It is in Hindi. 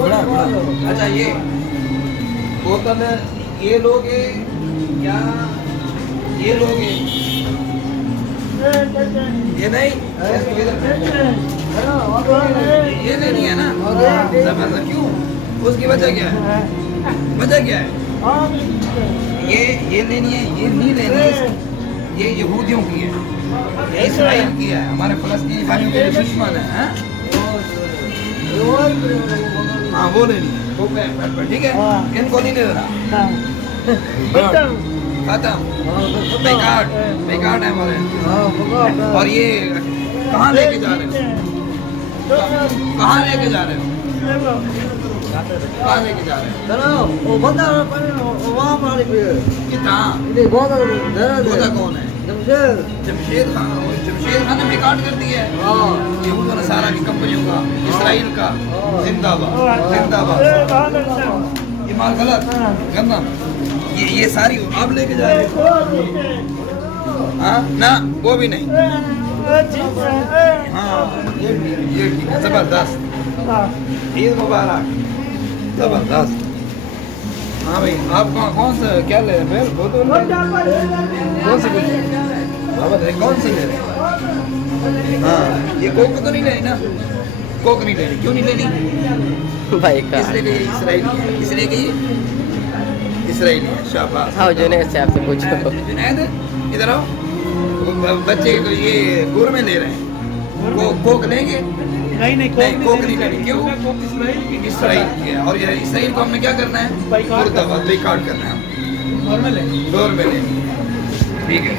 बड़ा बड़ा। अच्छा ये बोतल ये लोगे या ये लोगे? ये नहीं, ये लेनी है ना? जबरदस्त। क्यों? उसकी वजह क्या है? वजह क्या है? ये लेनी है, ये नहीं लेनी है। ये यहूदियों की है, ये इसराइल की है, हमारे फलस्तीनी भाइयों के दुश्मन है, हाँ? हाँ वो लेनी है, वो ठीक है, इनको नहीं लेना। खत्म, बेकार बेकार है हमारे। और ये कहाँ लेके जा रहे हो? कहाँ लेके जा रहे हो? कहाँ लेके जा रहे हो? कितना? बोधा कौन है? जमशेद खान। जमशेद खान ने बेकार कर दिया है यहूद और नसारा की कंपनियों का, इसराइल का। जिंदाबाद जिंदाबाद। ये माल गलत गंदा, ये सारी आप लेके जा रहे हो? हाँ ना, वो भी नहीं। हाँ ये ठीक है, जबरदस्त। ईद मुबारक, जबरदस्त। हाँ भाई, आप कौन सा क्या ले रहे हैं? बोतल कौन सी ले? कौन सी ले रहे? हाँ ये कोक तो नहीं लेनी ना? कोक नहीं लेनी, क्यों नहीं लेनी भाई का? इसलिए कि ये इसराइली है, इसलिए कि ये इसराइली है। शाबाश। हाँ जुनैद से आपसे पूछो। जुनैद इधर आओ। बच्चे तो ये गुर में ले रहे हैं, कोक लेंगे? नहीं कोक नहीं लेनी। क्यों? इसराइल की है, और ये इसराइल को हमने क्या करना है? मुर्दाबाद, बेकार करना है। गौर में लेनी, ठीक है।